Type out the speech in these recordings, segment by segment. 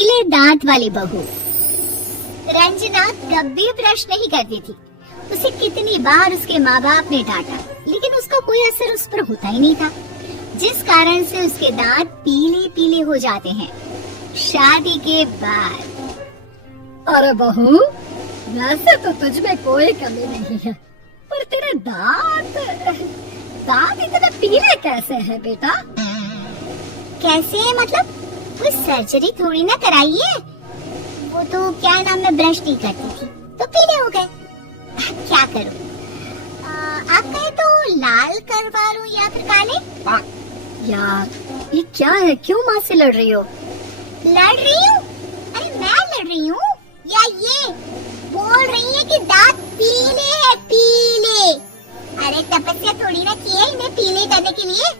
पीले दांत वाली बहू। रंजना कभी ब्रश नहीं करती थी। उसे कितनी बार उसके माँ बाप ने डांटा, लेकिन उसका कोई असर उस पर होता ही नहीं था, जिस कारण से उसके दांत पीले पीले हो जाते हैं शादी के बाद। अरे बहू, वैसे तो तुझ में कोई कमी नहीं है, पर तेरे दांत इतने पीले कैसे हैं बेटा? कैसे मतलब? कोई सर्जरी थोड़ी ना कराई है। वो तो क्या नाम, मैं ब्रश नहीं करती थी तो पीले हो गए। क्या करूं? आप कहे तो लाल करवा लूं या फिर काले? यार ये क्या है, क्यों माँ से लड़ रही हो? लड़ रही हूँ? अरे मैं लड़ रही हूँ या ये बोल रही है कि दांत पीले है, पीले। अरे तपस्या थोड़ी ना की है इन्हें पीले करने के लिए।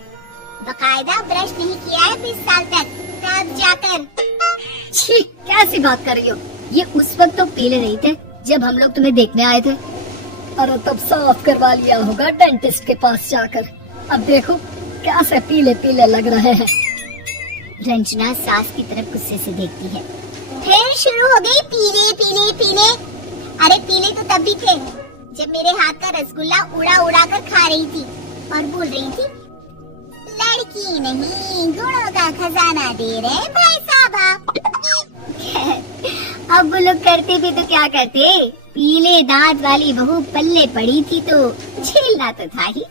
बकायदा ब्रश नहीं किया है 20 साल तक, तब जाकर। छी, कैसी बात कर रही हो? ये उस वक्त तो पीले नहीं थे जब हम लोग तुम्हें देखने आए थे। अरे तब साफ करवा लिया होगा डेंटिस्ट के पास जाकर। अब देखो कैसे पीले पीले लग रहे हैं। रंजना सास की तरफ गुस्से से देखती है। फिर शुरू हो गई पीले पीले पीले। अरे पीले तो तब भी थे जब मेरे हाथ का रसगुल्ला उड़ा उड़ा कर खा रही थी और बोल रही थी, लड़की नहीं गुणों का खजाना दे रहे भाई साहब आप। अब वो लोग करते भी तो क्या करते, पीले दांत वाली बहू पल्ले पड़ी थी तो झेलना तो था ही।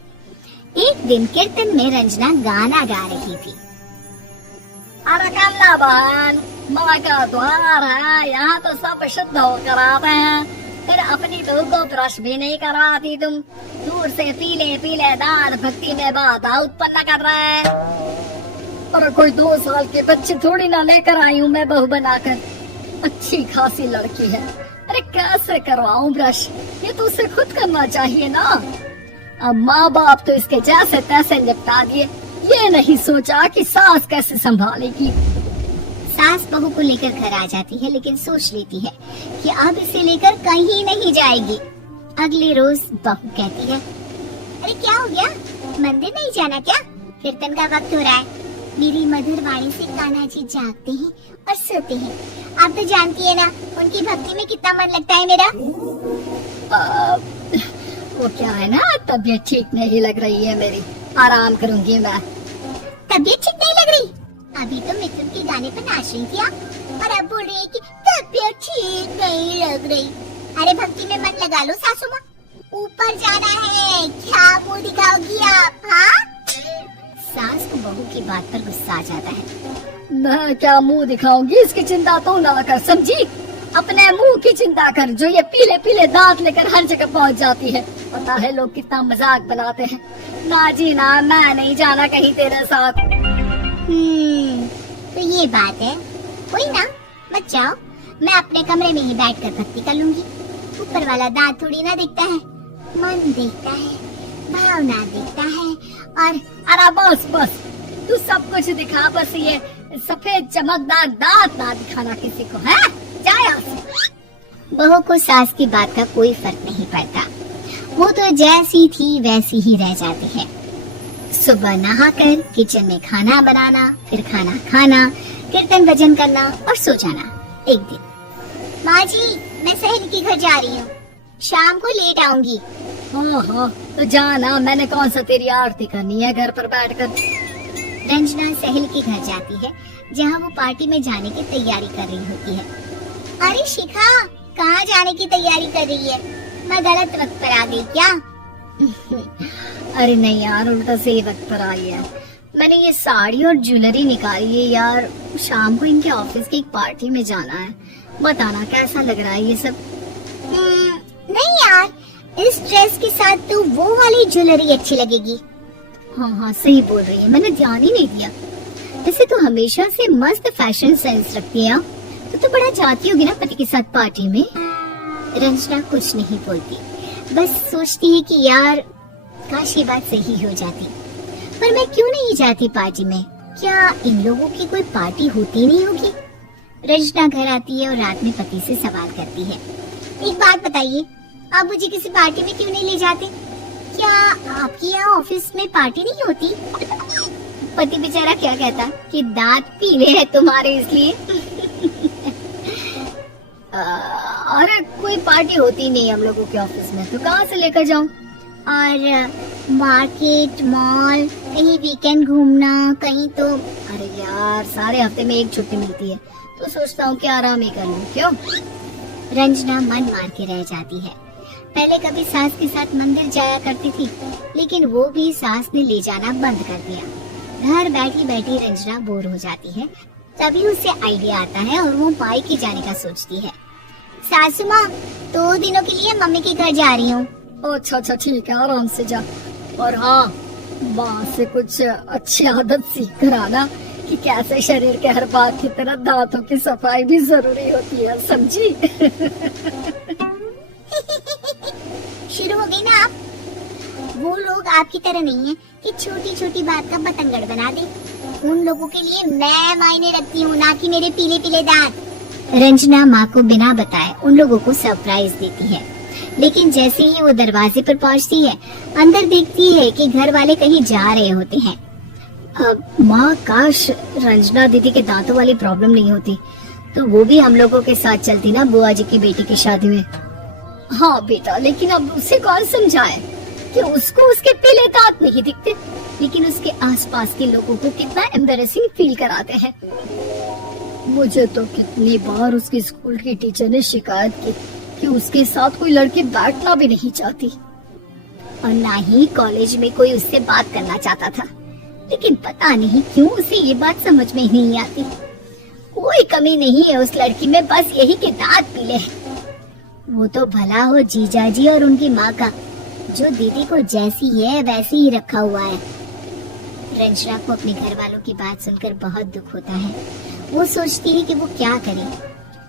एक दिन कीर्तन में रंजना गाना गा रही थी। अरे कल्ला बहन, माँ का द्वार है, यहाँ तो सब शुद्ध होकर आते हैं, फिर अपनी बहू को ब्रश भी नहीं करवाती तुम। दूर से पीले पीले दांत भक्ति में बाधा उत्पन्न कर रहा है। अरे कोई 2 साल के बच्चे थोड़ी ना लेकर आई हूँ मैं बहू बनाकर, अच्छी खासी लड़की है। अरे कैसे करवाऊँ ब्रश, ये तो उसे खुद करना चाहिए ना। अब माँ बाप तो इसके जैसे तैसे निपटा दिए, ये नहीं सोचा कि सास कैसे संभालेगी। सास बहू को लेकर घर आ जाती है, लेकिन सोच लेती है कि अब इसे लेकर कहीं नहीं जाएगी। अगले रोज बहू कहती है, अरे क्या हो गया, मंदिर नहीं जाना क्या? कीर्तन का वक्त हो रहा है। मेरी मधुर वाणी से कान्हा जी जागते हैं और सोते हैं। आप तो जानती है ना उनकी भक्ति में कितना मन लगता है मेरा। वो क्या है ना, तबीयत ठीक नहीं लग रही है मेरी, आराम करूंगी मैं। तबीयत ठीक नहीं लग रही? अभी तो मिथुन के गाने पर नाच रही थी आप, और अब बोल रही है कि तबीयत ठीक नहीं लग रही। अरे भक्ति में मन लगा लो सासू माँ, ऊपर जाना है, क्या मुँह दिखाओगी आप? हाँ? सास को बहू की बात पर गुस्सा आ जाता है। मैं क्या मुंह दिखाऊंगी, इसकी चिंता तो ना कर, समझी? अपने मुंह की चिंता कर, जो ये पीले पीले दांत लेकर हर जगह पहुंच जाती है। पता है लोग कितना मजाक बनाते हैं। ना जी ना, मैं नहीं जाना कहीं तेरे साथ। तो ये बात है, कोई ना, मत जाओ, मैं अपने कमरे में ही बैठकर भक्ति कर लूंगी। ऊपर वाला दांत थोड़ी ना दिखता है, मन दिखता है, भावना दिखता है। और अरे बस बस, तू सब कुछ दिखा, बस ये सफेद चमकदार दांत ना दिखाना किसी को, है? जा यहाँ से। बहू को सास की बात का कोई फर्क नहीं पड़ता, वो तो जैसी थी वैसी ही रह जाती है। सुबह नहाकर किचन में खाना बनाना, फिर खाना खाना, कीर्तन भजन करना और सो जाना। एक दिन, माँ जी मैं सहेली के घर जा रही हूँ, शाम को लेट आऊंगी। हाँ, तो जाना, मैंने कौन सा तेरी आरती करनी है घर पर बैठकर। रंजना सहेली के घर जाती है, जहाँ वो पार्टी में जाने की तैयारी कर रही होती है। अरे शिखा, कहाँ जाने की तैयारी कर रही है? मैं गलत वक्त पर आ गई क्या? अरे नहीं यार, उल्टा सही वक्त पर आई है। मैंने ये साड़ी और ज्वेलरी निकाली है यार, शाम को इनके ऑफिस की एक पार्टी में जाना है। बताना कैसा लग रहा है ये सब? नहीं यार, इस ड्रेस के साथ तो वो वाली ज्वेलरी अच्छी लगेगी। हाँ, सही बोल रही है, मैंने ध्यान ही नहीं दिया। वैसे तो हमेशा से मस्त फैशन सेंस रखती है। तो बड़ा जाती होगी ना पति के साथ पार्टी में। रंजना कुछ नहीं बोलती, बस सोचती है कि यार काश ये बात सही हो जाती, पर मैं क्यों नहीं जाती पार्टी में? क्या इन लोगों की कोई पार्टी होती नहीं होगी? रंजना घर आती है और रात में पति से सवाल करती है, एक बात बताइए, आप मुझे किसी पार्टी में क्यों नहीं ले जाते? क्या आपके यहाँ ऑफिस में पार्टी नहीं होती? पति बेचारा क्या कहता कि दांत पीले हैं तुम्हारे इसलिए। अरे कोई पार्टी होती नहीं हम लोगों के ऑफिस में, तो कहाँ से लेकर जाऊं? और मार्केट, मॉल, कहीं वीकेंड घूमना, कहीं तो। अरे यार, सारे हफ्ते में एक छुट्टी मिलती है, तो सोचता हूँ कि आराम ही कर लूं। क्यों? रंजना मन मार के रह जाती है। पहले कभी सास के साथ मंदिर जाया करती थी, लेकिन वो भी सास ने ले जाना बंद कर दिया। घर बैठी बैठी रंजना बोर हो जाती है। तभी उसे आइडिया आता है और वो मायके जाने का सोचती है। सासू माँ, 2 दिनों के लिए मम्मी के घर जा रही हूँ। अच्छा ठीक है, आराम से जा। और हाँ, माँ से कुछ अच्छी आदत सीख कर आना कि कैसे शरीर के हर बात की तरह दांतों की सफाई भी जरूरी होती है, समझी? शुरू हो गई ना आप? वो लोग आपकी तरह नहीं है कि छोटी छोटी बात का बतंगड़ बना दे। उन लोगों के लिए मैं मायने रखती हूँ, ना कि मेरे पीले पीले दांत। रंजना माँ को बिना बताए उन लोगों को सरप्राइज देती है, लेकिन जैसे ही वो दरवाजे पर पहुँचती है, अंदर देखती है कि घर वाले कहीं जा रहे होते हैं। माँ, काश रंजना दीदी के दांतों वाली प्रॉब्लम नहीं होती, तो वो भी हम लोगों के साथ चलती ना बुआ जी की बेटी की शादी में। हाँ बेटा, लेकिन अब उसे कौन समझाए कि उसको उसके पीले दांत नहीं दिखते, लेकिन उसके आसपास के लोगों को कितना एम्बैरेसिंग फील कराते हैं। मुझे तो कितनी बार उसकी स्कूल की टीचर ने शिकायत की कि उसके साथ कोई लड़की बैठना भी नहीं चाहती, और ना ही कॉलेज में कोई उससे बात करना चाहता था। लेकिन पता नहीं क्यों उसे ये बात समझ में ही नहीं आती। कोई कमी नहीं है उस लड़की में, बस यही कि दांत पीले हैं। वो तो भला हो जीजाजी और उनकी माँ का, जो दीदी को जैसी है वैसे ही रखा हुआ है। रंजना को अपने घर वालों की बात सुनकर बहुत दुख होता है। वो सोचती है कि वो क्या करे,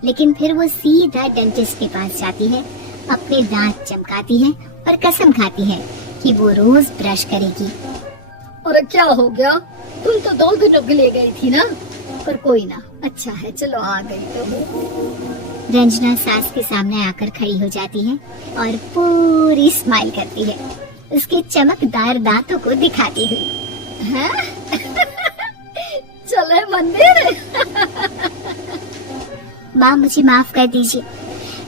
लेकिन फिर वो सीधा डेंटिस्ट के पास जाती है, अपने दांत चमकाती है और कसम खाती है कि वो रोज ब्रश करेगी। और क्या हो गया? तुम तो 2 दिनों के लिए गई थी ना, पर कोई ना, अच्छा है, चलो आ गई तो। रंजना सास के सामने आकर खड़ी हो जाती है और पूरी स्माइल करती है, उसके चमकदार दांतों को दिखाती हुई। हैं? चले मंदिर? माँ, मुझे माफ कर दीजिए,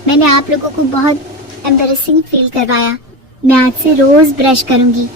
मैंने आप लोगों को बहुत एम्बैरेसिंग फील करवाया। मैं आज से रोज ब्रश करूंगी।